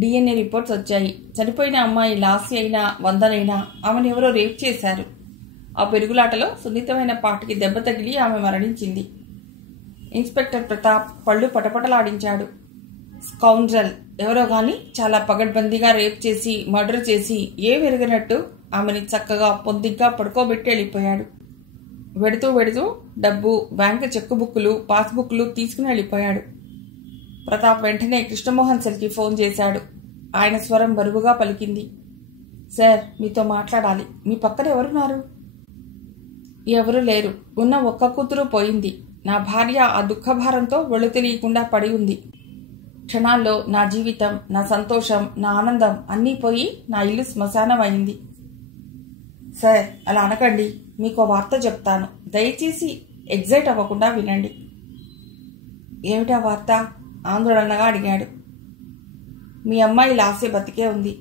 DNA reports వచ్చాయి. చనిపోయిన అమ్మాయి లాస్య అయినా వందనైనా ఆమెను ఎవరో రేప్ చేశారు. ఆ పెరుగులాటలో సున్నితమైన పాటికి దెబ్బ తగిలి ఆమె మరణించింది. ఇన్స్పెక్టర్ ప్రతాప్ పళ్ళు పటపటలాడించాడు. స్కౌండ్రల్ ఎవరో గాని చాలా పగడ్బందీగా రేప్ చేసి మర్డర్ చేసి వెరగనట్టు ఆమెని చక్కగా పొందిగ్గా పడుకోబెట్టి వెళ్ళిపోయాడు. వెడుతూ డబ్బు, బ్యాంకు చెక్కు బుక్కులు, పాస్బుక్లు తీసుకుని వెళ్ళిపోయాడు. ప్రతాప్ వెంటనే కృష్ణమోహన్ సెల్కి ఫోన్ చేశాడు. ఆయన స్వరం బరువుగా పలికింది. సార్, మీతో మాట్లాడాలి. మీ పక్కన ఎవరున్నారు? ఎవరూ లేరు. ఉన్న ఒక్క కూతురు పోయింది. నా భార్య ఆ దుఃఖభారంతో ఒళ్ళు తెలియకుండా పడి ఉంది. క్షణాల్లో నా జీవితం, నా సంతోషం, నా ఆనందం అన్నీ పోయి నా ఇల్లు శ్మశానం అయింది. సార్, అలా అనకండి. మీకు వార్త చెప్తాను. దయచేసి ఎగ్జైట్ అవ్వకుండా వినండి. ఏమిటా వార్త? ఆందోళనగా అడిగాడు. మీ అమ్మాయి లాస్య బతికే ఉంది.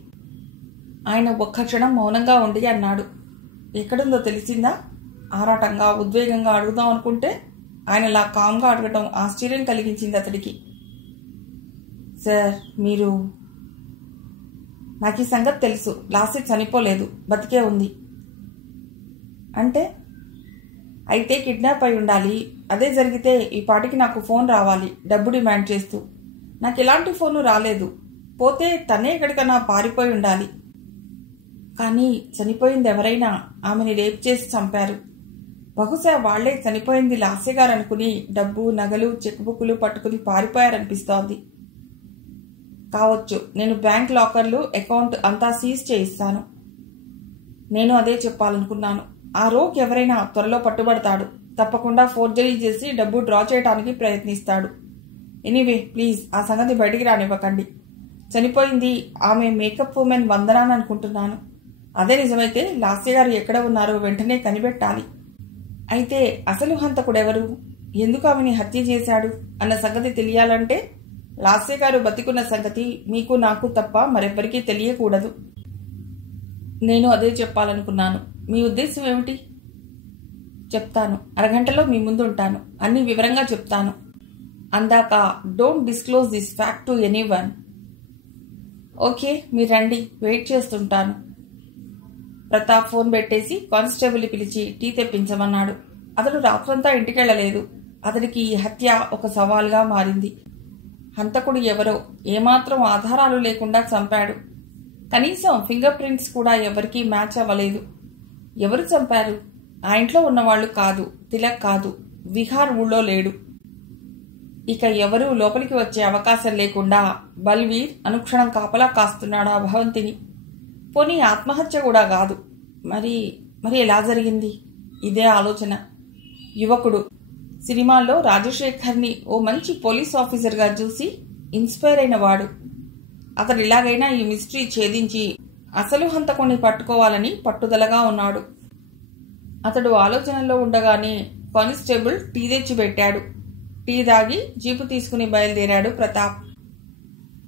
ఆయన ఒక్క క్షణం మౌనంగా ఉండి అన్నాడు. ఎక్కడుందో తెలిసిందా? ఆరాటంగా ఉద్వేగంగా అడుగుదాం అనుకుంటే ఆయనలా కామ్గా అడగటం ఆశ్చర్యం కలిగించింది అతడికి. సార్, మీరు... నాకు ఈ సంగతి తెలుసు. లాస్య చనిపోలేదు, బతికే ఉంది. అంటే? అయితే కిడ్నాప్ అయి ఉండాలి. అదే జరిగితే ఈ పాటికి నాకు ఫోన్ రావాలి, డబ్బు డిమాండ్ చేస్తూ. నాకు ఎలాంటి ఫోను రాలేదు. పోతే తనే ఎక్కడికన్నా పారిపోయి ఉండాలి. కానీ చనిపోయింది ఎవరైనా ఆమెని రేప్ చేసి చంపారు. బహుశా వాళ్లే చనిపోయింది లాస్య గారు అనుకుని డబ్బు, నగలు, చెక్ బుక్కులు పట్టుకుని పారిపోయారనిపిస్తోంది. కావచ్చు. నేను బ్యాంక్ లాకర్లు, అకౌంట్ అంతా సీజ్ చేయిస్తాను. నేను అదే చెప్పాలనుకున్నాను. ఆ రోగ్ ఎవరైనా త్వరలో పట్టుబడతాడు. తప్పకుండా ఫోర్జరీ చేసి డబ్బు డ్రా చేయడానికి ప్రయత్నిస్తాడు. ఎనీవే, ప్లీజ్ ఆ సంగతి బయటికి రానివ్వకండి. చనిపోయింది ఆమె మేకప్ ఉమెన్ వందన అని అనుకుంటున్నాను. అదే నిజమైతే లాస్య గారు ఎక్కడ ఉన్నారో వెంటనే కనిపెట్టాలి. అయితే అసలు హంతకుడెవరు? ఎందుకు ఆమెని హత్య చేశాడు అన్న సంగతి తెలియాలంటే లాస్య గారు బతికున్న సంగతి మీకు నాకు తప్ప మరెవ్వరికీ తెలియకూడదు. నేను అదే చెప్పాలనుకున్నాను. మీ ఉద్దేశం ఏమిటి? చెప్తాను. అరగంటలో మీ ముందు ఉంటాను. అన్ని వివరంగా చెప్తాను. అందాక don't disclose this fact to anyone. Okay, మీరు రండి. వెయిట్ చేస్తుంటాను. ప్రతాప్ ఫోన్ పెట్టేసి కానిస్టేబుల్ని పిలిచి టీ తెప్పించమన్నాడు. అతడు రాత్రంతా ఇంటికెళ్లలేదు. అతడికి ఈ హత్య ఒక సవాల్గా మారింది. హంతకుడు ఎవరో, ఏమాత్రం ఆధారాలు లేకుండా చంపాడు. కనీసం ఫింగర్ ప్రింట్స్ కూడా ఎవరికీ మ్యాచ్ అవ్వలేదు. ఎవరు చంపారు? ఆ ఇంట్లో ఉన్నవాళ్లు కాదు. తిలక్ కాదు. విహార్ ఊళ్ళో లేడు. ఇక ఎవరూ లోపలికి వచ్చే అవకాశం లేకుండా బల్వీర్ అనుక్షణం కాపలా కాస్తున్నాడు ఆ భవంతిని. పోనీ ఆత్మహత్య కూడా కాదు. మరి ఎలా జరిగింది? ఇదే ఆలోచన. యువకుడు సినిమాల్లో రాజశేఖర్ని ఓ మంచి పోలీస్ ఆఫీసర్గా చూసి ఇన్స్పైర్ అయిన వాడు. అతడు ఇలాగైనా ఈ మిస్టరీ ఛేదించి అసలు హంతకుణ్ణి పట్టుకోవాలని పట్టుదలగా ఉన్నాడు. అతడు ఆలోచనలో ఉండగానే కానిస్టేబుల్ టీ తెచ్చి పెట్టాడు. టీ దాగి జీపు తీసుకుని బయలుదేరాడు ప్రతాప్.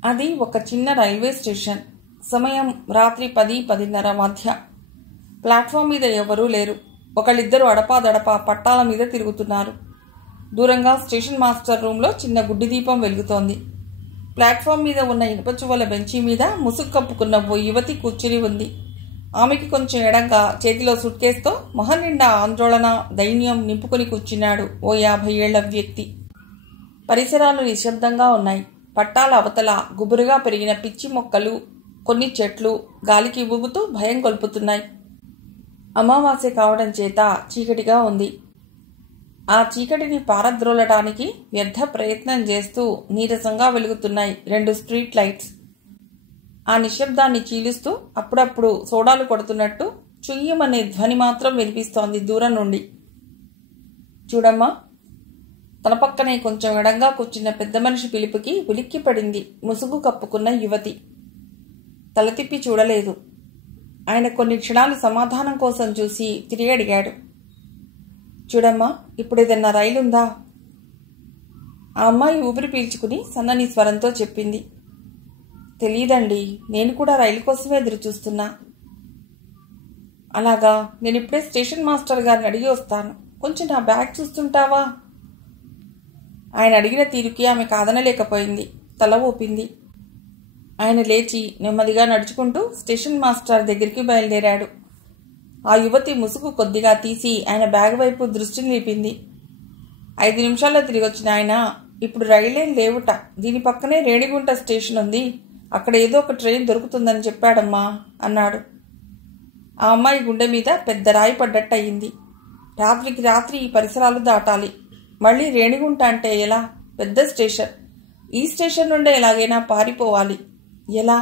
అది ఒక చిన్న రైల్వే స్టేషన్. సమయం రాత్రి 10-10:30 మధ్య. ప్లాట్ఫామ్ మీద ఎవరూ లేరు. ఒకళ్ళిద్దరు అడపాదడపా పట్టాల మీద తిరుగుతున్నారు. దూరంగా స్టేషన్ మాస్టర్ రూంలో చిన్న గుడ్డి దీపం వెలుగుతోంది. ప్లాట్ఫామ్ మీద ఉన్న ఇనుపచువల బెంచీ మీద ముసుగు కప్పుకున్న ఓ యువతి కూర్చుని ఉంది. ఆమెకి కొంచెం ఎడంగా చేతిలో సూట్ కేసుతో మొహం నిండా ఆందోళన, దైన్యం నింపుకుని కూర్చున్నాడు ఓ 50 ఏళ్ల వ్యక్తి. పరిసరాలు నిశ్శబ్దంగా ఉన్నాయి. పట్టాల అవతల గుబురుగా పెరిగిన పిచ్చి మొక్కలు, కొన్ని చెట్లు గాలికి ఊగుతూ భయం కొల్పుతున్నాయి. అమావాస్య కావడం చేత చీకటిగా ఉంది. ఆ చీకటిని పారద్రోలటానికి వ్యర్థ ప్రయత్నం చేస్తూ నీరసంగా వెలుగుతున్నాయి 2 స్ట్రీట్ లైట్స్. ఆ నిశ్శబ్దాన్ని చీలుస్తూ అప్పుడప్పుడు సోడాలు కొడుతున్నట్టు చుయ్యమనే ధ్వని మాత్రం వినిపిస్తోంది దూరం నుండి. చూడమ్మా. తన పక్కనే కొంచెం ఎడంగా కూర్చున్న పెద్ద మనిషి పిలుపుకి ఉలిక్కిపడింది ముసుగు కప్పుకున్న యువతి. తల తిప్పి చూడలేదు. ఆయన కొన్ని క్షణాలు సమాధానం కోసం చూసి తిరిగి అడిగాడు. చూడమ్మా, ఇప్పుడు ఏదన్నా రైలుందా? ఆ అమ్మాయి ఊపిరి పీల్చుకుని సన్నని స్వరంతో చెప్పింది. తెలీదండి, నేను కూడా రైలు కోసమే ఎదురు చూస్తున్నా. అలాగా, నేనిప్పుడే స్టేషన్ మాస్టర్ గారిని అడిగి వస్తాను. కొంచెం నా బ్యాగ్ చూస్తుంటావా? ఆయన అడిగిన తీరుకి ఆమె కాదనలేకపోయింది. తల ఊపింది. ఆయన లేచి నెమ్మదిగా నడుచుకుంటూ స్టేషన్ మాస్టర్ దగ్గరికి బయలుదేరాడు. ఆ యువతి ముసుగు కొద్దిగా తీసి ఆయన బ్యాగ్ వైపు దృష్టి నిలిపింది. 5 నిమిషాల్లో తిరిగి వచ్చిన ఆయన, ఇప్పుడు రైళ్లేం లేవుట, దీని పక్కనే రేణిగుంట స్టేషన్ ఉంది, అక్కడ ఏదో ఒక ట్రైన్ దొరుకుతుందని చెప్పాడమ్మా అన్నాడు. ఆ అమ్మాయి గుండె మీద పెద్ద రాయి పడ్డట్టు అయింది. రాత్రికి రాత్రి ఈ పరిసరాలు దాటాలి, మళ్ళీ రేణిగుంట అంటే ఎలా? పెద్ద స్టేషన్, ఈ స్టేషన్ నుండే ఎలాగైనా పారిపోవాలి, ఎలా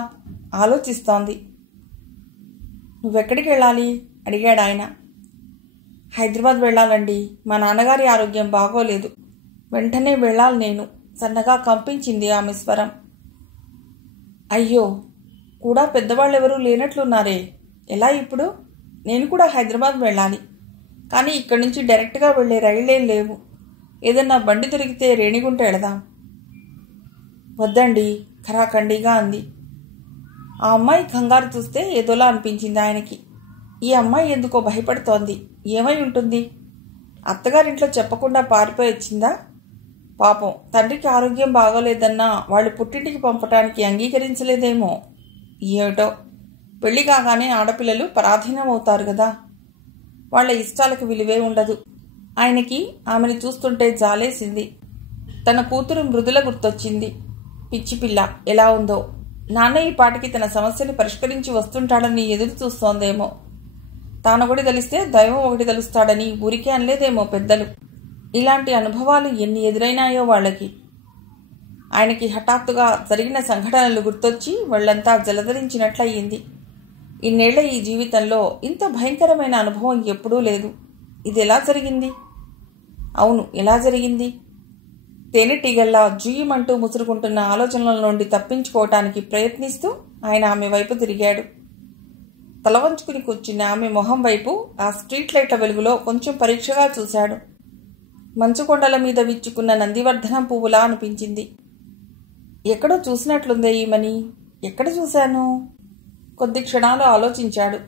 ఆలోచిస్తోంది. నువ్వెక్కడికి వెళ్ళాలి అడిగాడు ఆయన. హైదరాబాద్ వెళ్ళాలండి, మా నాన్నగారి ఆరోగ్యం బాగోలేదు, వెంటనే వెళ్ళాలి నేను, సన్నగా కంపించింది ఆమె స్వరం. అయ్యో, కూడా పెద్దవాళ్ళెవరూ లేనట్లున్నారే, ఎలా ఇప్పుడు? నేను కూడా హైదరాబాద్ వెళ్ళాలి, కానీ ఇక్కడి నుంచి డైరెక్ట్గా వెళ్లే రైళ్లేం లేవు, ఏదన్నా బండి దొరికితే రేణిగుంట వెళదాం. వద్దండి, ఖరాఖండిగా అంది. ఆ అమ్మాయి కంగారు చూస్తే ఏదోలా అనిపించింది ఆయనకి. ఈ అమ్మాయి ఎందుకో భయపడుతోంది, ఏమై ఉంటుంది? అత్తగారింట్లో చెప్పకుండా పారిపోయి వచ్చిందా? పాపం, తండ్రికి ఆరోగ్యం బాగోలేదన్నా వాళ్ళు పుట్టింటికి పంపటానికి అంగీకరించలేదేమో. ఏమిటో, పెళ్లి కాగానే ఆడపిల్లలు పరాధీనం అవుతారు కదా, వాళ్ల ఇష్టాలకు విలువే ఉండదు. ఆయనకి ఆమెను చూస్తుంటే జాలేసింది. తన కూతురు మృదుల గుర్తొచ్చింది. పిచ్చిపిల్ల ఎలా ఉందో, నాన్న ఈ పాటికి తన సమస్యను పరిష్కరించి వస్తుంటాడని ఎదురు చూస్తోందేమో. తానొకటి తెలిస్తే దైవం ఒకటి తెలుస్తాడని ఊరికే అనలేదేమో పెద్దలు. ఇలాంటి అనుభవాలు ఎన్ని ఎదురైనాయో వాళ్ళకి. ఆయనకి హఠాత్తుగా జరిగిన సంఘటనలు గుర్తొచ్చి వాళ్ళంతా జలధరించినట్లయింది. ఇన్నేళ్ల ఈ జీవితంలో ఇంత భయంకరమైన అనుభవం ఎప్పుడూ లేదు. ఇది ఎలా జరిగింది? అవును, ఎలా జరిగింది? తేనెటీగల్లా జుయ్యమంటూ ముసురుకుంటున్న ఆలోచనల నుండి తప్పించుకోవటానికి ప్రయత్నిస్తూ ఆయన ఆమె వైపు తిరిగాడు. తల వంచుకుని కూర్చున్న ఆమె మొహం వైపు ఆ స్ట్రీట్ లైట్ల వెలుగులో కొంచెం పరీక్షగా చూశాడు. మంచుకొండల మీద విచ్చుకున్న నందివర్ధనం పువ్వులా అనిపించింది. ఎక్కడో చూసినట్లుందే ఈమని, ఎక్కడ చూశాను? కొద్ది క్షణాలు ఆలోచించాడు.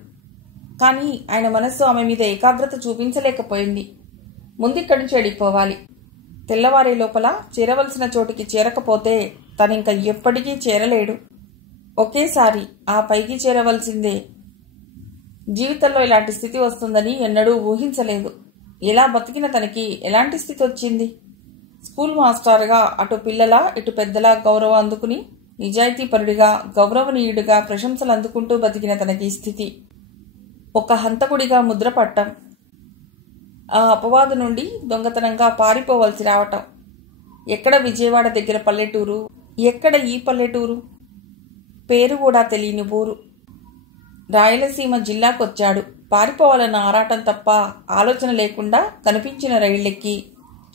కానీ ఆయన మనస్సు ఆమె మీద ఏకాగ్రత చూపించలేకపోయింది. ముందిక్కడి నుంచి వెళ్ళిపోవాలి. తెల్లవారే లోపల చేరవలసిన చోటికి చేరకపోతే తనింక ఎప్పటికీ చేరలేడు. ఒకేసారి ఆ పైకి చేరవలసిందే. జీవితంలో ఇలాంటి స్థితి వస్తుందని ఎన్నడూ ఊహించలేదు. ఎలా బతికిన తనకి ఎలాంటి స్థితి వచ్చింది? స్కూల్ మాస్టర్గా అటు పిల్లలా ఇటు పెద్దలా గౌరవం అందుకుని నిజాయితీపరుడిగా గౌరవనీయుడిగా ప్రశంసలు అందుకుంటూ బతికిన తనకి స్థితి. ఒక హంతకుడిగా ముద్రపట్టం. ఆ అపవాదు నుండి దొంగతనంగా పారిపోవలసి రావటం. ఎక్కడ విజయవాడ దగ్గర పల్లెటూరు, ఎక్కడ ఈ పల్లెటూరు? పేరు కూడా తెలియని ఊరు. రాయలసీమ జిల్లాకొచ్చాడు. పారిపోవాలన్న ఆరాటం తప్ప ఆలోచన లేకుండా కనిపించిన రైళ్లెక్కి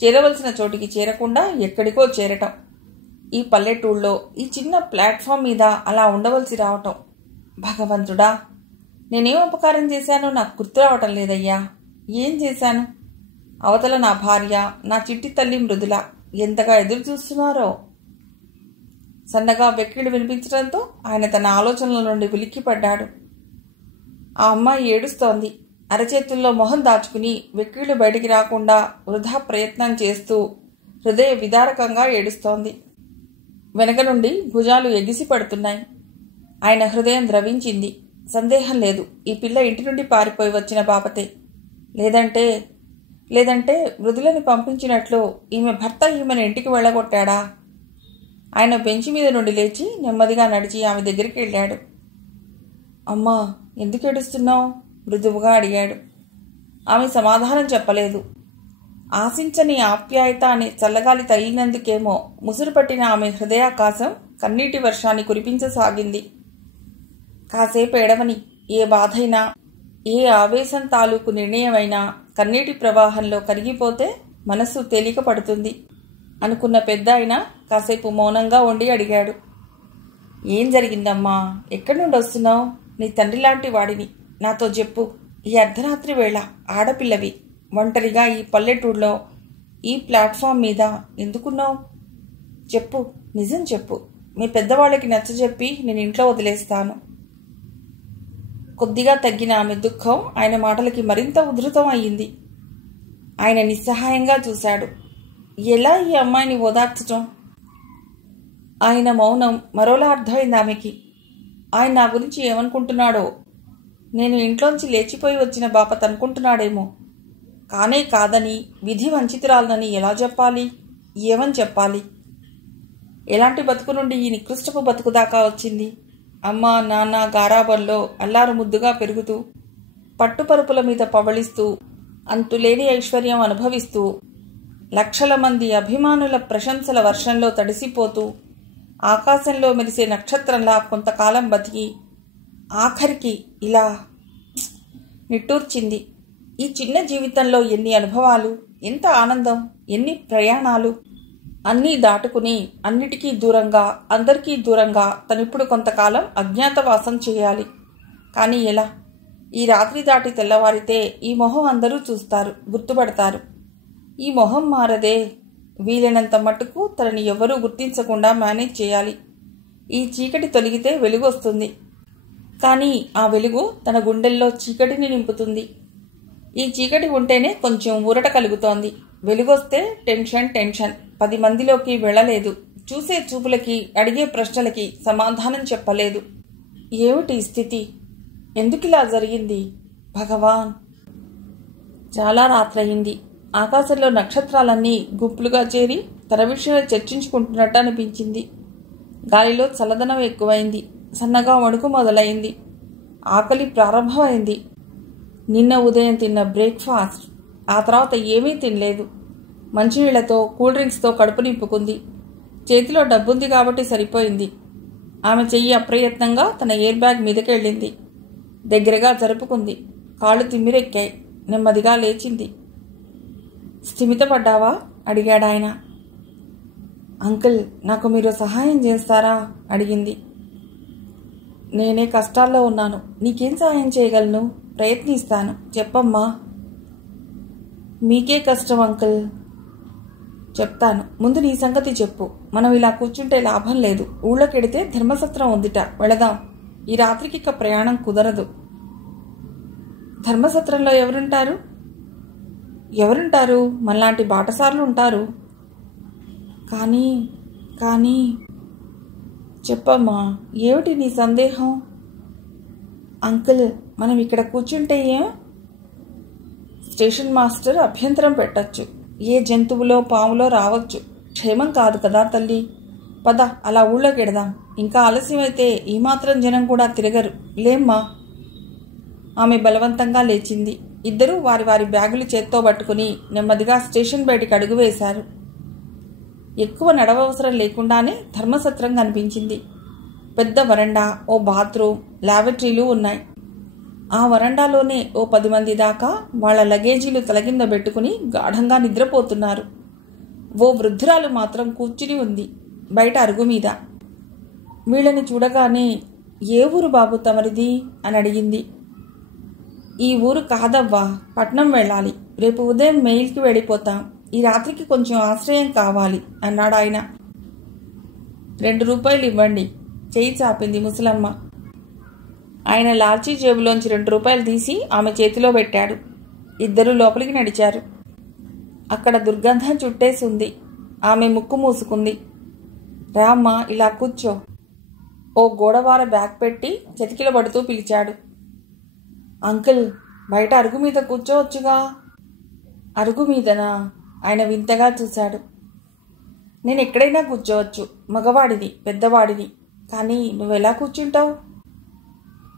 చేరవలసిన చోటికి చేరకుండా ఎక్కడికో చేరటం. ఈ పల్లెటూళ్ళలో ఈ చిన్న ప్లాట్ఫామ్ మీద అలా ఉండవలసి రావటం. భగవంతుడా, నేనేం అపకారం చేశానో నాకు గుర్తు రావటం లేదయ్యా. ఏం చేశాను? అవతల నా భార్య, నా చిట్టి తల్లి మృదుల ఎంతగా ఎదురు చూస్తున్నారో. సన్నగా వెక్కిళ్ళు వినిపించడంతో ఆయన తన ఆలోచనల నుండి ఉలిక్కిపడ్డాడు. ఆ అమ్మాయి ఏడుస్తోంది. అరచేతుల్లో మొహం దాచుకుని వెక్కిళ్ళు బయటికి రాకుండా వృధా ప్రయత్నం చేస్తూ హృదయ విదారకంగా ఏడుస్తోంది. వెనక నుండి భుజాలు ఎగిసి పడుతున్నాయి. ఆయన హృదయం ద్రవించింది. సందేహం లేదు, ఈ పిల్ల ఇంటి నుండి పారిపోయి వచ్చిన బాపతే. లేదంటే మృదులని పంపించినట్లు ఈమె భర్త ఈమెను ఇంటికి వెళ్ళగొట్టాడా? ఆయన బెంచి మీద నుండి లేచి నెమ్మదిగా నడిచి ఆమె దగ్గరికి వెళ్ళాడు. అమ్మా, ఎందుకు ఏడుస్తున్నావు? మృదువుగా అడిగాడు. ఆమె సమాధానం చెప్పలేదు. ఆశించని ఆప్యాయత అనే చల్లగాలి తగిలినందుకేమో ముసురు పట్టిన ఆమె హృదయాకాశం కన్నీటి వర్షాన్ని కురిపించసాగింది. కాసేపు ఏడవని, ఏ బాధైనా ఏ ఆవేశం తాలూకు నిర్ణయమైనా కన్నీటి ప్రవాహంలో కరిగిపోతే మనస్సు తేలిక పడుతుంది అనుకున్న పెద్ద ఆయన కాసేపు మౌనంగా ఉండి అడిగాడు. ఏం జరిగిందమ్మా? ఎక్కడి నుండి వస్తున్నావు? నీ తండ్రి లాంటి వాడిని, నాతో చెప్పు. ఈ అర్ధరాత్రి వేళ ఆడపిల్లవి ఒంటరిగా ఈ పల్లెటూళ్ళలో ఈ ప్లాట్ఫామ్ మీద ఎందుకున్నావు? చెప్పు, నిజం చెప్పు. మీ పెద్దవాళ్ళకి నచ్చజెప్పి నేను ఇంట్లో వదిలేస్తాను. కొద్దిగా తగ్గిన ఆమె దుఃఖం ఆయన మాటలకి మరింత ఉధృతం అయ్యింది. ఆయన నిస్సహాయంగా చూశాడు. ఎలా ఈ అమ్మాయిని ఓదార్చటం? ఆయన మౌనం మరోలా అర్థమైంది ఆమెకి. ఆయన నా గురించి ఏమనుకుంటున్నాడో, నేను ఇంట్లోంచి లేచిపోయి వచ్చిన బాపత్ అనుకుంటున్నాడేమో. కానే కాదని, విధి వంచితురాలనని ఎలా చెప్పాలి? ఏమని చెప్పాలి? ఎలాంటి బతుకు నుండి ఈ నికృష్టపు బతుకు దాకా వచ్చింది? అమ్మ నాన్న గారాబంలో అల్లారు ముద్దుగా పెరుగుతూ, పట్టుపరుపుల మీద పవళిస్తూ, అంతులేని ఐశ్వర్యం అనుభవిస్తూ, లక్షల మంది అభిమానుల ప్రశంసల వర్షంలో తడిసిపోతూ, ఆకాశంలో మెరిసే నక్షత్రంలా కొంతకాలం బతికి ఆఖరికి ఇలా నిట్టూర్చింది. ఈ చిన్న జీవితంలో ఎన్ని అనుభవాలు, ఎంత ఆనందం, ఎన్ని ప్రయాణాలు! అన్నీ దాటుకుని అన్నిటికీ దూరంగా, అందరికీ దూరంగా తనిప్పుడు కొంతకాలం అజ్ఞాతవాసం చేయాలి. కానీ ఎలా? ఈ రాత్రి దాటి తెల్లవారితే ఈ మొహం అందరూ చూస్తారు, గుర్తుపడతారు. ఈ మొహం మారదే. వీలైనంత మట్టుకు తనని ఎవరూ గుర్తించకుండా మేనేజ్ చేయాలి. ఈ చీకటి తొలగితే వెలుగు వస్తుంది. కానీ ఆ వెలుగు తన గుండెల్లో చీకటిని నింపుతుంది. ఈ చీకటి ఉంటేనే కొంచెం ఊరట కలుగుతోంది. వెలుగొస్తే టెన్షన్ టెన్షన్. 10 మందిలోకి వెళ్ళలేదు. చూసే చూపులకి, అడిగే ప్రశ్నలకి సమాధానం చెప్పలేదు. ఏమిటి స్థితి? ఎందుకిలా జరిగింది? భగవాన్! చాలా రాత్రయింది. ఆకాశంలో నక్షత్రాలన్నీ గుంపులుగా చేరి తన విషయాలు చర్చించుకుంటున్నట్టు అనిపించింది. గాలిలో చల్లదనం ఎక్కువైంది. సన్నగా వణుకు మొదలైంది. ఆకలి ప్రారంభమైంది. నిన్న ఉదయం తిన్న బ్రేక్ఫాస్ట్, ఆ తర్వాత ఏమీ తినలేదు. మంచినీళ్లతో, కూల్ డ్రింక్స్తో కడుపు నింపుకుంది. చేతిలో డబ్బుంది కాబట్టి సరిపోయింది. ఆమె చెయ్యి అప్రయత్నంగా తన ఎయిర్ బ్యాగ్ మీదకెళ్ళింది. దగ్గరగా జరుపుకుంది. కాళ్ళు తిమ్మిరెక్కాయి. నెమ్మదిగా లేచింది. స్థిమితపడ్డావా? అడిగాడాయన. అంకుల్, నాకు మీరు సహాయం చేస్తారా? అడిగింది. నేనే కష్టాల్లో ఉన్నాను. నీకేం సహాయం చేయగలను? ప్రయత్నిస్తాను. చెప్పమ్మా. మీకే కష్టం అంకుల్. చెప్తాను. ముందు నీ సంగతి చెప్పు. మనం ఇలా కూర్చుంటే లాభం లేదు. ఊళ్ళోకెడితే ధర్మసత్రం ఉందిట, వెళదాం. ఈ రాత్రికి ఇక ప్రయాణం కుదరదు. ధర్మసత్రంలో ఎవరుంటారు? ఎవరుంటారు? మనలాంటి బాటసార్లు ఉంటారు. కానీ కానీ చెప్పమ్మా, ఏమిటి నీ సందేహం? అంకుల్, మనం ఇక్కడ కూర్చుంటే ఏం? స్టేషన్ మాస్టర్ అభ్యంతరం పెట్టచ్చు. ఏ జంతువులో పాములో రావచ్చు. క్షేమం కాదు కదా తల్లి. పద, అలా ఊళ్ళోకి ఎడదాం. ఇంకా ఆలస్యమైతే ఈ మాత్రం జనం కూడా తిరగరు. లేమ్మా. ఆమె బలవంతంగా లేచింది. ఇద్దరూ వారి వారి బ్యాగులు చేత్తో పట్టుకుని నెమ్మదిగా స్టేషన్ బయటికి అడుగు వేశారు. ఎక్కువ నడవవసరం లేకుండానే ధర్మసత్రం కనిపించింది. పెద్ద వరండా, ఓ బాత్రూమ్, ల్యాబరేటరీలు ఉన్నాయి. ఆ వరండాలోనే ఓ 10 మంది దాకా వాళ్ల లగేజీలు తలకింద పెట్టుకుని గాఢంగా నిద్రపోతున్నారు. ఓ వృద్ధురాలు మాత్రం కూర్చుని ఉంది బయట అరుగు మీద. వీళ్ళని చూడగానే, ఏ ఊరు బాబు తమరిది అని అడిగింది. ఈ ఊరు కాదవ్వా, పట్నం వెళ్ళాలి. రేపు ఉదయం మెయిల్కి వెళ్ళిపోతాం. ఈ రాత్రికి కొంచెం ఆశ్రయం కావాలి అన్నాడు ఆయన. 2 రూపాయలు ఇవ్వండి, చేయి చాపింది ముసలమ్మ. ఆయన లాల్చీ జేబులోంచి 2 రూపాయలు తీసి ఆమె చేతిలో పెట్టాడు. ఇద్దరూ లోపలికి నడిచారు. అక్కడ దుర్గంధం చుట్టేసి ఉంది. ఆమె ముక్కు మూసుకుంది. రామ్మ, ఇలా కూర్చో. ఓ గోడవార బ్యాగ్ పెట్టి చతికిల పడుతూ పిలిచాడు. అంకుల్, బయట అరుగు మీద కూర్చోవచ్చుగా. అరుగు మీదనా? ఆయన వింతగా చూశాడు. నేను ఎక్కడైనా కూర్చోవచ్చు. మగవాడిని, పెద్దవాడిని. కానీ నువ్వెలా కూర్చుంటావు?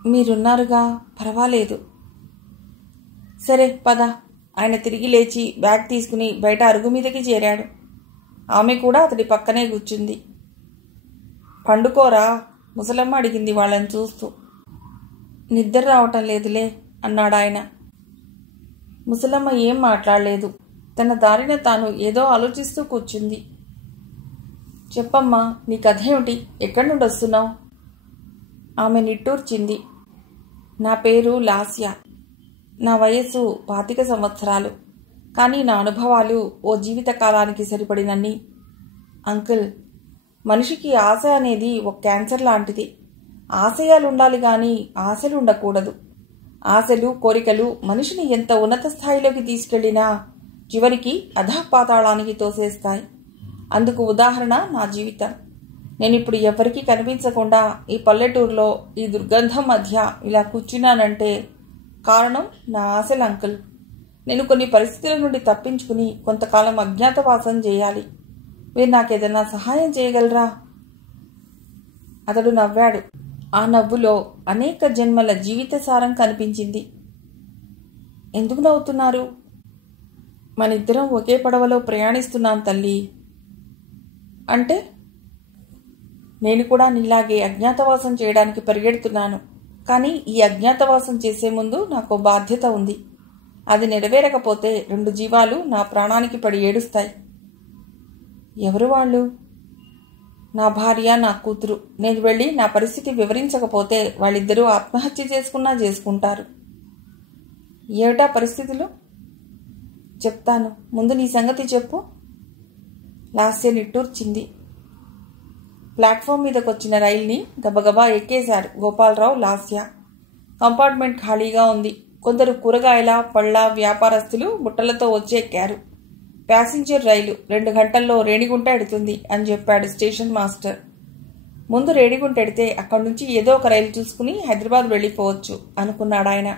మీరున్నారుగా, పర్వాలేదు. సరే పద. ఆయన తిరిగి లేచి బ్యాగ్ తీసుకుని బయట అరుగు మీదకి చేరాడు. ఆమె కూడా అతడి పక్కనే కూర్చుంది. పండుకోరా? ముసలమ్మ అడిగింది వాళ్ళని చూస్తూ. నిద్ర రావటం లేదులే అన్నాడు ఆయన. ముసలమ్మ ఏం మాట్లాడలేదు. తన దారిన తాను ఏదో ఆలోచిస్తూ కూర్చుంది. చెప్పమ్మా, నీ కథ ఏమిటి? ఎక్కడి నుండి వస్తున్నావు? ఆమె నిట్టూర్చింది. నా పేరు లాస్య. నా వయస్సు 25 సంవత్సరాలు. కానీ నా అనుభవాలు ఓ జీవితకాలానికి సరిపడినన్ని. అంకుల్, మనిషికి ఆశ అనేది ఒక క్యాన్సర్ లాంటిది. ఆశయాలుండాలి కానీ ఆశలు ఉండకూడదు. ఆశలు, కోరికలు మనిషిని ఎంత ఉన్నత స్థాయిలోకి తీసుకెళ్లినా చివరికి అధఃపాతాళానికి తోసేస్తాయి. అందుకు ఉదాహరణ నా జీవితం. నేనిప్పుడు ఎవరికీ కనిపించకుండా ఈ పల్లెటూరులో ఈ దుర్గంధం మధ్య ఇలా కూర్చున్నానంటే కారణం నా ఆశలు అంకుల్. నేను కొన్ని పరిస్థితుల నుండి తప్పించుకుని కొంతకాలం అజ్ఞాతవాసం చేయాలి. మీరు నాకేదన్నా సహాయం చేయగలరా? అతడు నవ్వాడు. ఆ నవ్వులో అనేక జన్మల జీవిత సారం కనిపించింది. ఎందుకు నవ్వుతున్నారు? మనిద్దరం ఒకే పడవలో ప్రయాణిస్తున్నాం తల్లి. అంటే నేను కూడా నీలాగే అజ్ఞాతవాసం చేయడానికి పరిగెడుతున్నాను. కానీ ఈ అజ్ఞాతవాసం చేసే ముందు నాకు బాధ్యత ఉంది. అది నెరవేరకపోతే 2 జీవాలు నా ప్రాణానికి పడి ఏడుస్తాయి. ఎవరు వాళ్ళు? నా భార్య, నా కూతురు. నేను వెళ్ళి నా పరిస్థితి వివరించకపోతే వాళ్ళిద్దరూ ఆత్మహత్య చేసుకుంటారు. ఏమిటా పరిస్థితులు? చెప్తాను, ముందు నీ సంగతి చెప్పు. లాస్య నిట్టూర్చింది. ప్లాట్ఫామ్ మీదకొచ్చిన రైల్ని గబగబా ఎక్కేశారు గోపాలరావు, లాస్య. కంపార్ట్మెంట్ ఖాళీగా ఉంది. కొందరు కూరగాయల, పళ్ళ వ్యాపారస్తులు బుట్టలతో వచ్చి ఎక్కారు. ప్యాసింజర్ రైలు 2 గంటల్లో రేణిగుంట ఎడుతుంది అని చెప్పాడు స్టేషన్ మాస్టర్. ముందు రేణిగుంట ఎడితే అక్కడి నుంచి ఏదో ఒక రైలు చూసుకుని హైదరాబాద్ వెళ్ళిపోవచ్చు అనుకున్నాడు ఆయన.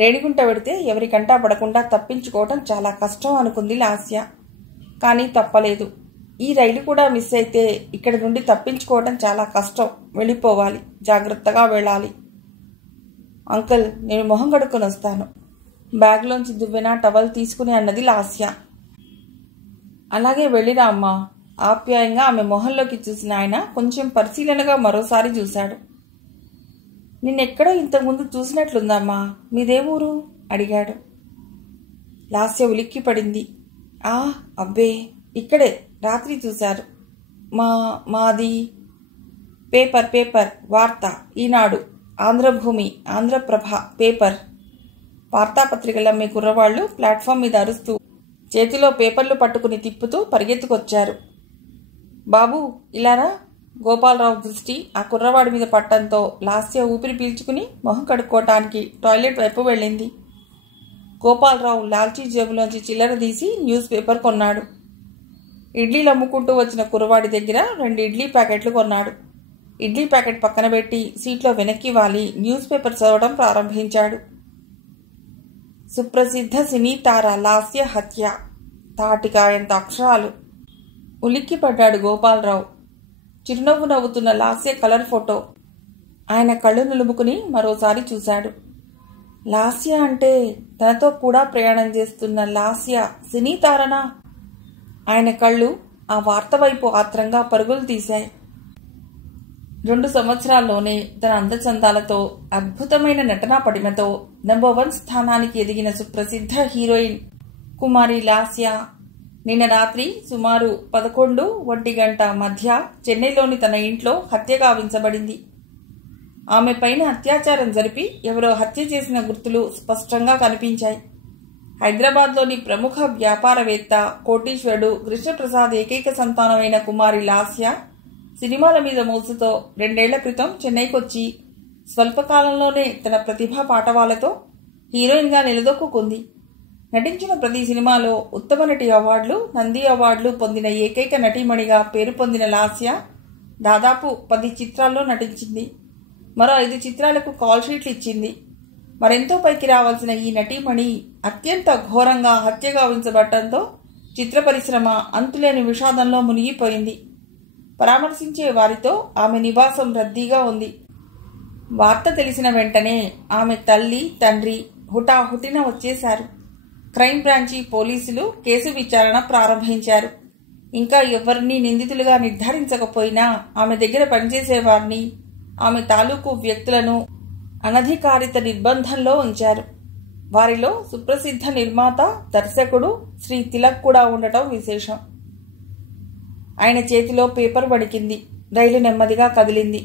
రేణిగుంట వెడితే ఎవరికంటా పడకుండా తప్పించుకోవటం చాలా కష్టం అనుకుంది లాస్య. కానీ తప్పలేదు. ఈ రైలు కూడా మిస్ అయితే ఇక్కడి నుండి తప్పించుకోవటం చాలా కష్టం. వెళ్ళిపోవాలి, జాగ్రత్తగా వెళ్ళాలి. అంకుల్, నేను మొహం కడుక్కొని వస్తాను. బ్యాగ్లోంచి దువ్వెన, టవల్ తీసుకుని అన్నది లాస్య. అలాగే వెళ్ళిరా అమ్మా. ఆప్యాయంగా ఆమె మొహంలోకి చూసిన ఆయన కొంచెం పరిశీలనగా మరోసారి చూశాడు. నిన్నెక్కడో ఇంతకుముందు చూసినట్లుందమ్మా. మీదే ఊరు? అడిగాడు. లాస్య ఉలిక్కి పడింది. అబ్బే, ఇక్కడే రాత్రి చూశారు. మాది పేపర్ వార్త, ఈనాడు, ఆంధ్రభూమి, ఆంధ్రప్రభ పేపర్. వార్తాపత్రికలమ్మే కుర్రవాళ్లు ప్లాట్ఫామ్ మీద అరుస్తూ చేతిలో పేపర్లు పట్టుకుని తిప్పుతూ పరిగెత్తుకొచ్చారు. బాబు, ఇలారా. గోపాలరావు దృష్టి ఆ కుర్రవాడి మీద పట్టంతో లాస్య ఊపిరి పీల్చుకుని మొహం కడుక్కోవటానికి టాయిలెట్ వైపు వెళ్ళింది. గోపాలరావు లాల్చీ జేబులోంచి చిల్లర తీసి న్యూస్ పేపర్ కొన్నాడు. ఇడ్లీలు అమ్ముకుంటూ వచ్చిన కుర్రవాడి దగ్గర 2 ఇడ్లీ ప్యాకెట్లు కొన్నాడు. ఇడ్లీ ప్యాకెట్ పక్కన పెట్టి సీట్లో వెనక్కి వాలి న్యూస్ పేపర్ చదవడం ప్రారంభించాడు. సుప్రసిద్ధ సినీ తార లాస్య హత్య. తాటికాయంత అక్షరాలు. ఉలిక్కిపడ్డాడు గోపాలరావు. చిరునవ్వు నవ్వుతున్న లాస్య కలర్ ఫోటో. ఆయన కళ్ళు నిలుముకుని మరోసారి చూశాడు. లాస్య అంటే తనతో కూడా ప్రయాణం చేస్తున్న లాస్య సినీ తారనా? ఆయన కళ్ళు ఆ వార్త వైపు ఆత్రంగా పరుగులు తీశాయి. 2 సంవత్సరాల్లోనే తన అందచందాలతో, అద్భుతమైన నటనా పటిమతో నంబర్ 1 స్థానానికి ఎదిగిన సుప్రసిద్ధ హీరోయిన్ కుమారి లాస్య నిన్న రాత్రి సుమారు 11-1 గంట మధ్య చెన్నైలోని తన ఇంట్లో హత్య గావించబడింది. ఆమె పైన అత్యాచారం జరిపి ఎవరో హత్య చేసిన గుర్తులు స్పష్టంగా కనిపించాయి. హైదరాబాద్లోని ప్రముఖ వ్యాపారవేత్త, కోటీశ్వరుడు కృష్ణప్రసాద్ ఏకైక సంతానమైన కుమారి లాస్య సినిమాల మీద మోసుతో 2 ఏళ్ల క్రితం చెన్నైకొచ్చి స్వల్పకాలంలోనే తన ప్రతిభా పాటవాలతో హీరోయిన్గా నిలదొక్కుంది. నటించిన ప్రతి సినిమాలో ఉత్తమ నటి అవార్డులు, నంది అవార్డులు పొందిన ఏకైక నటీమణిగా పేరు పొందిన లాస్య దాదాపు 10 చిత్రాల్లో నటించింది. మరో 5 చిత్రాలకు కాల్ షీట్లు ఇచ్చింది. మరెంతో పైకి రావాల్సిన ఈ నటీమణి అత్యంత ఘోరంగా హత్య గావించబడటంతో చిత్ర పరిశ్రమ అంతులేని విషాదంలో మునిగిపోయింది. పరామర్శించే వారితో ఆమె నివాసం రద్దీగా ఉంది. వార్త తెలిసిన వెంటనే ఆమె తల్లి, తండ్రి హుటాహుటిన వచ్చేశారు. క్రైమ్ బ్రాంచి పోలీసులు కేసు విచారణ ప్రారంభించారు. ఇంకా ఎవరిని నిందితులుగా నిర్ధారించకపోయినా ఆమె దగ్గర పనిచేసేవారిని, ఆమె తాలూకు వ్యక్తులను అనధికారిత నిర్బంధంలో ఉంచారు. వారిలో సుప్రసిద్ధ నిర్మాత, దర్శకుడు శ్రీ తిలక్ కూడా ఉండటం విశేషం. ఆయన చేతిలో పేపర్ వణికింది. రైలు నెమ్మదిగా కదిలింది.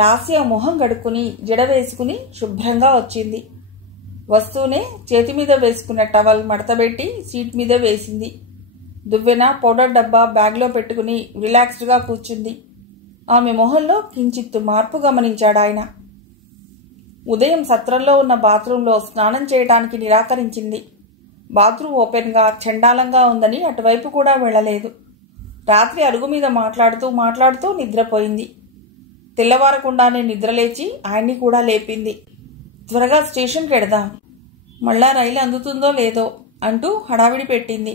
లాస్య మొహం గడుక్కుని జడ వేసుకుని శుభ్రంగా వచ్చింది. వస్తూనే చేతి మీద వేసుకున్న టవల్ మడతబెట్టి సీట్ మీద వేసింది. దువ్వెన, పౌడర్ డబ్బా బ్యాగ్లో పెట్టుకుని రిలాక్స్డ్గా కూర్చుంది. ఆమె మొహంలో కించిత్తు మార్పు గమనించాడు ఆయన. ఉదయం సత్రంలో ఉన్న బాత్రూంలో స్నానం చేయడానికి నిరాకరించింది. బాత్రూం ఓపెన్గా చండాలంగా ఉందని అటువైపు కూడా వెళ్ళలేదు. రాత్రి అరుగు మీద మాట్లాడుతూ నిద్రపోయింది. తెల్లవారకుండానే నిద్రలేచి ఆయన్ని కూడా లేపింది. త్వరగా స్టేషన్కి వెడదాం, మళ్ళా రైలు అందుతుందో లేదో అంటూ హడావిడి పెట్టింది.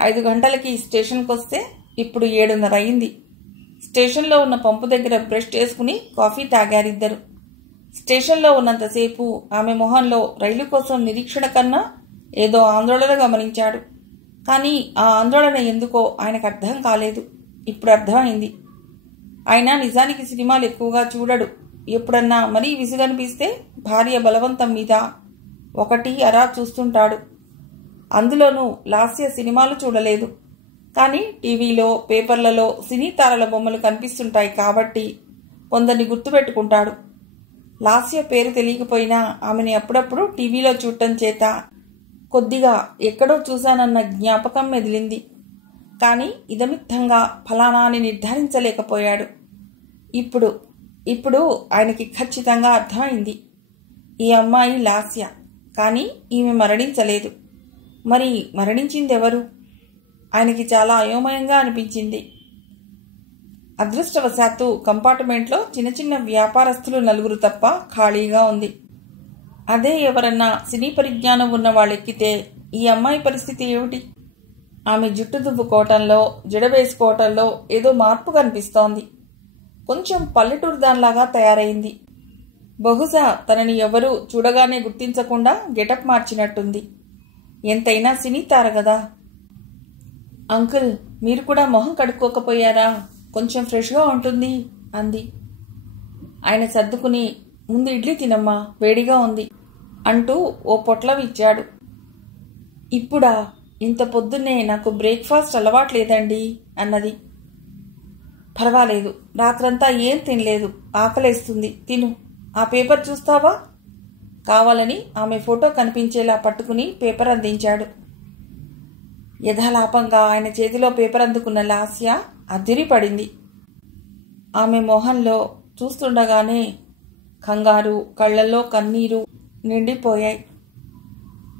5 గంటలకి స్టేషన్కి వస్తే ఇప్పుడు 7:30 అయింది. స్టేషన్లో ఉన్న పంపు దగ్గర బ్రష్ చేసుకుని కాఫీ తాగారిద్దరు. స్టేషన్లో ఉన్నంతసేపు ఆమె మొహంలో రైలు కోసం నిరీక్షణ కన్నా ఏదో ఆందోళన గమనించాడు. కానీ ఆ ఆందోళన ఎందుకో ఆయనకు అర్థం కాలేదు. ఇప్పుడు అర్థమైంది. ఆయన నిజానికి సినిమాలు ఎక్కువగా చూడడు. ఎప్పుడన్నా మరీ విసుగనిపిస్తే భార్య బలవంతం మీద 1-2 చూస్తుంటాడు. అందులోనూ లాస్య సినిమాలు చూడలేదు. కానీ టీవీలో, పేపర్లలో సినీ తారల బొమ్మలు కనిపిస్తుంటాయి కాబట్టి కొందరిని గుర్తుపెట్టుకుంటాడు. లాస్య పేరు తెలియకపోయినా ఆమెని అప్పుడప్పుడు టీవీలో చూడటం చేత కొద్దిగా ఎక్కడో చూశానన్న జ్ఞాపకం మెదిలింది. కానీ ఇదమిత్తంగా ఫలానా అని నిర్ధారించలేకపోయాడు. ఇప్పుడు ఆయనకి ఖచ్చితంగా అర్థమైంది. ఈ అమ్మాయి లాస్య, కానీ ఈమె మరణించలేదు. మరి మరణించిందెవరు? ఆయనకి చాలా అయోమయంగా అనిపించింది. అదృష్టవశాత్తు కంపార్ట్మెంట్లో చిన్న చిన్న వ్యాపారస్తులు 4 తప్ప ఖాళీగా ఉంది. అదే ఎవరన్నా సినీ పరిజ్ఞానం ఉన్న వాళ్ళెక్కితే ఈ అమ్మాయి పరిస్థితి ఏమిటి? ఆమె జుట్టు దువ్వుకోవటంలో, జడవేసుకోవటంలో ఏదో మార్పు కనిపిస్తోంది. కొంచెం పల్లెటూరు దానిలాగా తయారైంది. బహుశా తనని ఎవరూ చూడగానే గుర్తించకుండా గెటప్ మార్చినట్టుంది. ఎంతైనా సినీ తార కదా. అంకుల్, మీరు కూడా మొహం కడుక్కోకపోయారా? కొంచెం ఫ్రెష్గా ఉంటుంది అంది. ఆయన సర్దుకుని, ముందు ఇడ్లీ తినమ్మా, వేడిగా ఉంది అంటూ ఓ పొట్లం ఇచ్చాడు. ఇప్పుడా? ఇంత పొద్దున్నే నాకు బ్రేక్ఫాస్ట్ అలవాట్లేదండి అన్నది. పర్వాలేదు, రాత్రంతా ఏం తినలేదు, ఆకలేస్తుంది, తిను. ఆ పేపర్ చూస్తావా? కావాలని ఆమె ఫోటో కనిపించేలా పట్టుకుని పేపర్ అందించాడు. యథాలాపంగా ఆయన చేతిలో పేపర్ అందుకున్న లాస్య అదిరిపడింది. ఆమె మొహంలో చూస్తుండగానే కంగారు, కళ్లల్లో కన్నీరు నిండిపోయాయి.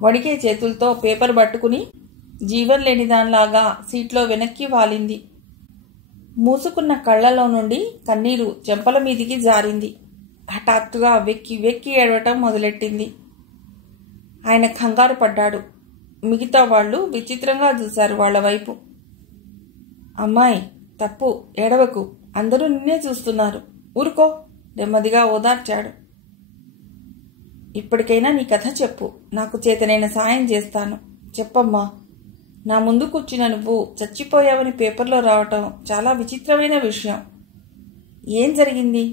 వణికే చేతులతో పేపర్ పట్టుకుని జీవం లేని దానిలాగా సీట్లో వెనక్కి వాలింది. మూసుకున్న కళ్లలో నుండి కన్నీరు చెంపల మీదికి జారింది. హఠాత్తుగా వెక్కి ఏడవటం మొదలెట్టింది. ఆయన కంగారు పడ్డాడు. మిగతా వాళ్ళు విచిత్రంగా చూశారు వాళ్ళ వైపు. అమ్మాయి, తప్పు, ఏడవకు, అందరూ నిన్నే చూస్తున్నారు, ఊరుకో నెమ్మదిగా ఓదార్చాడు. ఇప్పటికైనా నీ కథ చెప్పు, నాకు చేతనైన సాయం చేస్తాను, చెప్పమ్మా. నా ముందు కూర్చున్న నువ్వు చచ్చిపోయావని పేపర్లో రావటం చాలా విచిత్రమైన విషయం. ఏం జరిగింది?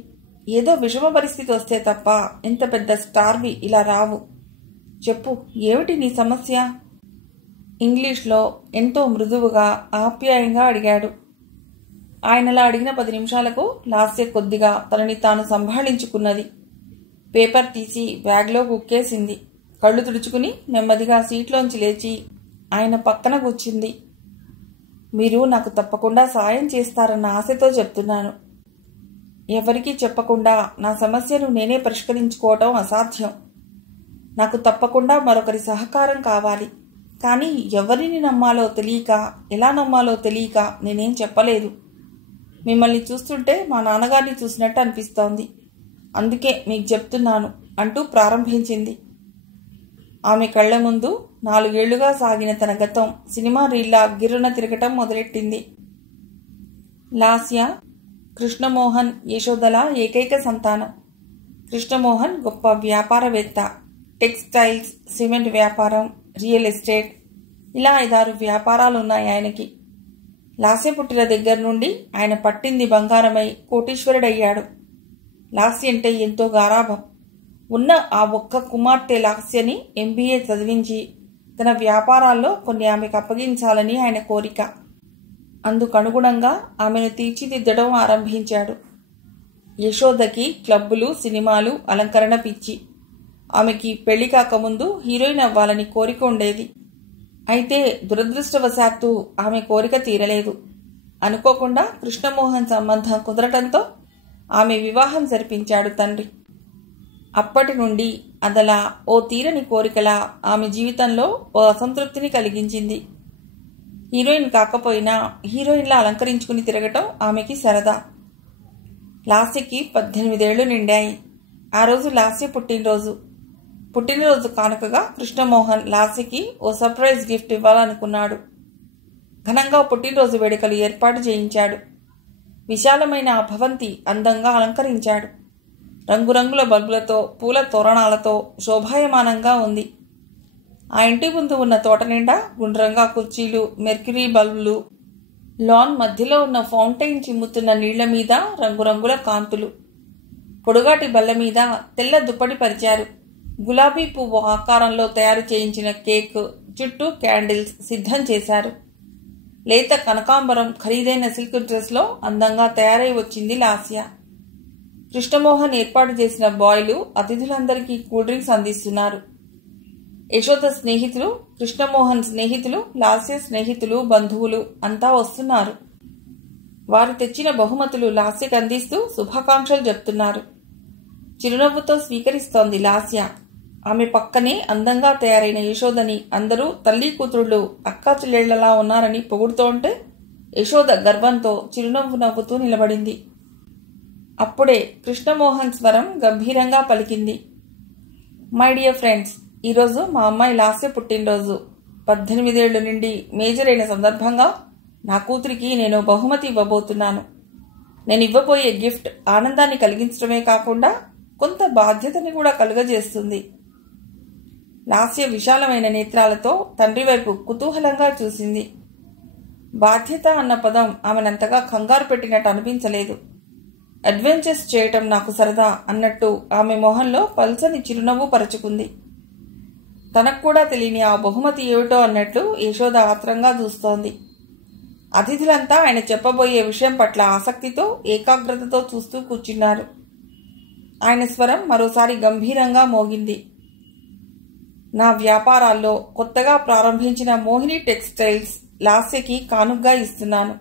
ఏదో విషమ పరిస్థితి వస్తే తప్ప ఇంత పెద్ద స్టార్వి ఇలా రావు. చెప్పు, ఏమిటి నీ సమస్య? ఇంగ్లీష్లో ఎంతో మృదువుగా, ఆప్యాయంగా అడిగాడు. ఆయనలా అడిగిన 10 నిమిషాలకు లాస్య కొద్దిగా తనని తాను సంభాళించుకున్నది. పేపర్ తీసి బ్యాగ్లో కుక్కేసింది. కళ్ళు తుడుచుకుని నెమ్మదిగా సీట్లోంచి లేచి ఆయన పక్కన కూర్చుంది. మీరు నాకు తప్పకుండా సాయం చేస్తారన్న ఆశతో చెప్తున్నాను. ఎవరికీ చెప్పకుండా నా సమస్యను నేనే పరిష్కరించుకోవటం అసాధ్యం. నాకు తప్పకుండా మరొకరి సహకారం కావాలి. కానీ ఎవరిని నమ్మాలో తెలియక, ఎలా నమ్మాలో తెలియక నేనేం చెప్పలేదు. మిమ్మల్ని చూస్తుంటే మా నాన్నగారిని చూసినట్టు అనిపిస్తోంది. అందుకే మీకు చెప్తున్నాను అంటూ ప్రారంభించింది. ఆమె కళ్ల ముందు 4 ఏళ్లుగా సాగిన తన గతం సినిమా రీల్లా గిర్రున తిరగటం మొదలెట్టింది. లాస్య కృష్ణమోహన్, యశోదల ఏకైక సంతానం. కృష్ణమోహన్ గొప్ప వ్యాపారవేత్త. టెక్స్టైల్స్, సిమెంట్ వ్యాపారం, రియల్ ఎస్టేట్, ఇలా 5-6 వ్యాపారాలున్నాయి ఆయనకి. లాస్య పుట్టిన దగ్గర నుండి ఆయన పట్టింది బంగారమై కోటీశ్వరుడయ్యాడు. లాస్య అంటే ఎంతో గారాభం. ఉన్న ఆ ఒక్క కుమార్తె లాస్యని MBA చదివించి తన వ్యాపారాల్లో కొన్ని ఆమెకు అప్పగించాలని ఆయన కోరిక. అందుకనుగుణంగా ఆమెను తీర్చిదిద్దడం ఆరంభించాడు. యశోదకి క్లబ్బులు, సినిమాలు, అలంకరణ పిచ్చి. ఆమెకి పెళ్లి కాకముందు హీరోయిన్ అవ్వాలని కోరిక ఉండేది. అయితే దురదృష్టవశాత్తు ఆమె కోరిక తీరలేదు. అనుకోకుండా కృష్ణమోహన్ సంబంధం కుదరటంతో ఆమె వివాహం జరిపించాడు తండ్రి. అప్పటి నుండి అదలా ఓ తీరని కోరికలా ఆమె జీవితంలో ఓ అసంతృప్తిని కలిగించింది. హీరోయిన్ కాకపోయినా హీరోయిన్లా అలంకరించుకుని తిరగటం ఆమెకి సరదా. లాస్యకి 18 ఏళ్లు నిండాయి. ఆ రోజు లాస్య పుట్టినరోజు కానుకగా కృష్ణమోహన్ లాస్యకి ఓ సర్ప్రైజ్ గిఫ్ట్ ఇవ్వాలనుకున్నాడు. ఘనంగా పుట్టినరోజు వేడుకలు ఏర్పాటు చేయించాడు. విశాలమైన ఆ భవంతి అందంగా అలంకరించాడు. రంగురంగుల బల్బులతో, పూల తోరణాలతో శోభాయమానంగా ఉంది. ఆ ఇంటి ముందు ఉన్న తోట నిండా గుండ్రంగా కుర్చీలు, మెర్క్యూరీ బల్బులు, లాన్ మధ్యలో ఉన్న ఫౌంటైన్ చిమ్ముతున్న నీళ్ల మీద రంగురంగుల కాంతులు. పొడుగాటి బల్ల మీద తెల్ల దుప్పటి పరిచారు. గులాబీ పువ్వు ఆకారంలో తయారు చేయించిన కేక్, చుట్టూ క్యాండిల్స్ సిద్ధం చేశారు. లేత కనకాంబరం ఖరీదైన సిల్క్ డ్రెస్లో అందంగా తయారై వచ్చింది లాస్య. కృష్ణమోహన్ ఏర్పాటు చేసిన బాయ్లు అతిథులందరికీ కూల్ డ్రింక్స్ అందిస్తున్నారు. యశోద స్నేహితులు, కృష్ణమోహన్ స్నేహితులు, లాస్య స్నేహితులు, బంధువులు అంతా వస్తున్నారు. వారు తెచ్చిన బహుమతులు లాస్యకు అందిస్తూ శుభాకాంక్షలు చెప్తున్నారు. చిరునవ్వుతో స్వీకరిస్తోంది లాస్య. ఆమె పక్కనే అందంగా తయారైన యశోదని అందరూ తల్లి కూతురులు అక్కా చెల్లెళ్లలా ఉన్నారని పొగుడుతోంటే యశోద గర్వంతో చిరునవ్వు నవ్వుతూ నిలబడింది. అప్పుడే కృష్ణమోహన్ స్వరం గంభీరంగా పలికింది. మై డియర్ ఫ్రెండ్స్, ఈరోజు మా అమ్మాయి లాస్య పుట్టినరోజు. 18 ఏళ్లు నుండి మేజర్ అయిన సందర్భంగా నా కూతురికి నేను బహుమతి ఇవ్వబోతున్నాను. నేను ఇవ్వబోయే గిఫ్ట్ ఆనందాన్ని కలిగించడమే కాకుండా కొంత బాధ్యతని కూడా కలుగజేస్తుంది. లాస్య విశాలమైన నేత్రాలతో తండ్రి వైపు కుతూహలంగా చూసింది. బాధ్యత అన్న పదం ఆమెనంతగా కంగారు పెట్టినట్టు అనిపించలేదు. అడ్వెంచర్స్ చేయటం నాకు సరదా అన్నట్టు ఆమె మొహంలో పల్సని చిరునవ్వు పరుచుకుంది. తనకు కూడా తెలియని ఆ బహుమతి ఏమిటో అన్నట్లు యశోద ఆత్రంగా చూస్తోంది. అతిథులంతా ఆయన చెప్పబోయే విషయం పట్ల ఆసక్తితో, ఏకాగ్రతతో చూస్తూ కూర్చున్నారు. ఆయన స్వరం మరోసారి గంభీరంగా మోగింది. నా వ్యాపారాల్లో కొత్తగా ప్రారంభించిన మోహిని టెక్స్టైల్స్ లాస్యకి కానుగ్గా ఇస్తున్నాను.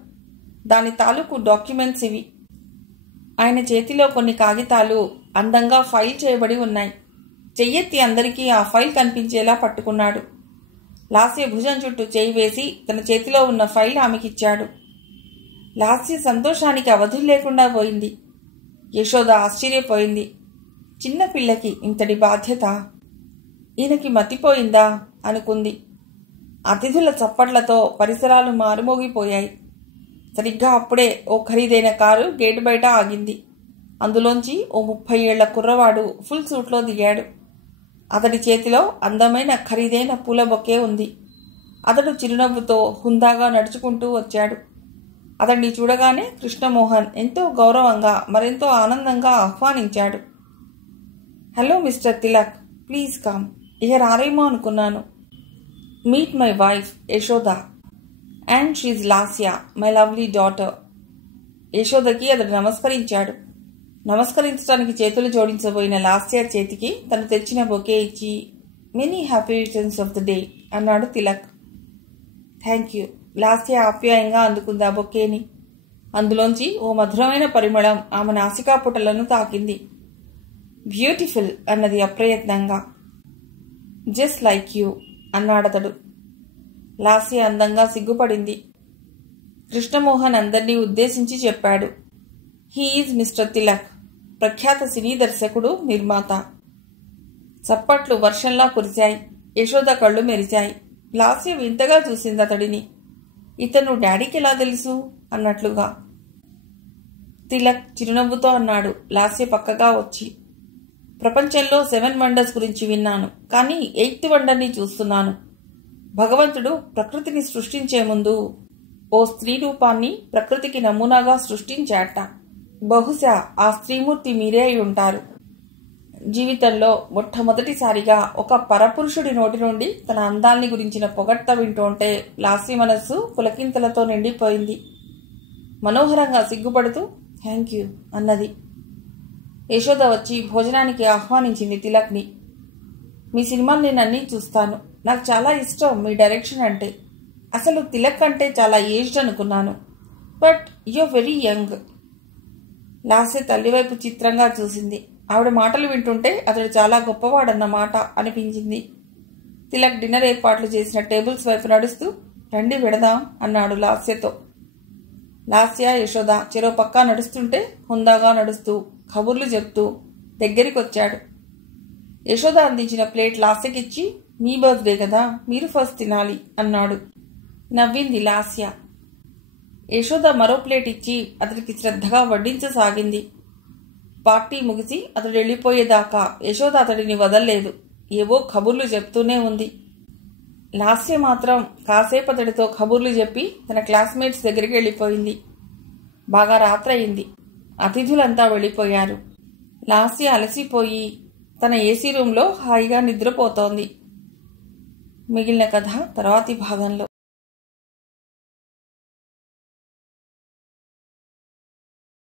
దాని తాలూకు డాక్యుమెంట్స్ ఇవి. ఆయన చేతిలో కొన్ని కాగితాలు అందంగా ఫైల్ చేయబడి ఉన్నాయి. చెయ్యెత్తి అందరికీ ఆ ఫైల్ కనిపించేలా పట్టుకున్నాడు. లాస్య భుజం చుట్టూ చేయి వేసి తన చేతిలో ఉన్న ఫైల్ ఆమెకిచ్చాడు. లాస్య సంతోషానికి అవధులు లేకుండా పోయింది. యశోద ఆశ్చర్యపోయింది. చిన్న పిల్లకి ఇంతటి బాధ్యత, ఈయనకి మతిపోయిందా అనుకుంది. అతిథుల చప్పట్లతో పరిసరాలు మారుమోగిపోయాయి. సరిగ్గా అప్పుడే ఓ ఖరీదైన కారు గేటు బయట ఆగింది. అందులోంచి ఓ 30 ఏళ్ల కుర్రవాడు ఫుల్ సూట్లో దిగాడు. అతడి చేతిలో అందమైన ఖరీదైన పూల బొకే ఉంది. అతడు చిరునవ్వుతో హుందాగా నడుచుకుంటూ వచ్చాడు. అతడిని చూడగానే కృష్ణమోహన్ ఎంతో గౌరవంగా, మరెంతో ఆనందంగా ఆహ్వానించాడు. Hello mister Tilak, please come. ఇక రారేమో అనుకున్నాను. Meet my wife Yashoda and she's Lasya, my lovely daughter. యశోదకి అతడు నమస్కరించాడు. నమస్కరించడానికి చేతులు జోడించబోయిన లాస్య చేతికి తను తెచ్చిన బొకే ఇచ్చి many happy returns of the day అన్నాడు తిలక్. Thank you. లాస్య ఆప్యాయంగా అందుకుంది ఆ బొకేని. అందులోంచి ఓ మధురమైన పరిమళం ఆమె నాసికాపుటలను తాకింది. బ్యూటిఫుల్ అన్నది అప్రయత్నంగా. జస్ట్ లైక్ యూ అన్నాడతడు. లాస్య అందంగా సిగ్గుపడింది. కృష్ణమోహన్ అందరినీ ఉద్దేశించి చెప్పాడు. హీ ఈజ్ మిస్టర్ తిలక్, ప్రఖ్యాత సినీ దర్శకుడు, నిర్మాత. చప్పట్లు వర్షంలా కురిశాయి. యశోద కళ్ళు మెరిశాయి. లాస్య వింతగా చూసింది అతడిని. ఇతను డాడీకి ఎలా తెలుసు అన్నట్లుగా. తిలక్ చిరునవ్వుతో అన్నాడు లాస్య పక్కగా వచ్చి. ప్రపంచంలో 7 వండర్స్ గురించి విన్నాను, కానీ 8th వండర్ని చూస్తున్నాను. భగవంతుడు ప్రకృతిని సృష్టించే ముందు ఓ స్త్రీ రూపాన్ని ప్రకృతికి నమూనాగా సృష్టించాట. బహుశా ఆ స్త్రీమూర్తి మీరే అయి ఉంటారు. జీవితంలో మొట్టమొదటిసారిగా ఒక పరపురుషుడి నోటి నుండి తన అందాల్ని గురించిన పొగడ్త వింటుంటే లాస్య మనస్సు పులకింతలతో నిండిపోయింది. మనోహరంగా సిగ్గుపడుతూ థ్యాంక్ యూ అన్నది. యశోద వచ్చి భోజనానికి ఆహ్వానించింది తిలక్ని. మీ సినిమాలు నేను అన్నీ చూస్తాను. నాకు చాలా ఇష్టం మీ డైరెక్షన్ అంటే. అసలు తిలక్ అంటే చాలా ఏజ్డ్ అనుకున్నాను. But you very young. Lasya తల్లివైపు చిత్రంగా చూసింది. ఆవిడ మాటలు వింటుంటే అతడు చాలా గొప్పవాడన్న మాట అనిపించింది. తిలక్ డిన్నర్ ఏర్పాట్లు చేసిన టేబుల్స్ వైపు నడుస్తూ రండి వెడదాం అన్నాడు లాస్యతో. లాస్య, యశోద చెరో పక్కా నడుస్తుంటే హుందాగా నడుస్తూ కబుర్లు చెప్తూ దగ్గరికొచ్చాడు. యశోద అందించిన ప్లేట్ లాస్యకిచ్చి, మీ బర్త్డే కదా, మీరు ఫస్ట్ తినాలి అన్నాడు. నవ్వింది లాస్య. యశోద మరో ప్లేట్ ఇచ్చి అతడికి శ్రద్ధగా వడ్డించసాగింది. పార్టీ ముగిసి అతడు వెళ్ళిపోయేదాకా యశోద అతడిని వదల్లేదు. ఏవో కబుర్లు చెప్తూనే ఉంది. లాస్య మాత్రం కాసేపు అతడితో కబుర్లు చెప్పి తన క్లాస్మేట్స్ దగ్గరికి వెళ్ళిపోయింది. బాగా రాత్రయింది. అతిథులంతా వెళ్ళిపోయారు. లాస్య అలసిపోయి తన ఏసీ రూంలో హాయిగా నిద్రపోతోంది. మిగిలిన కథ తర్వాతి భాగంలో.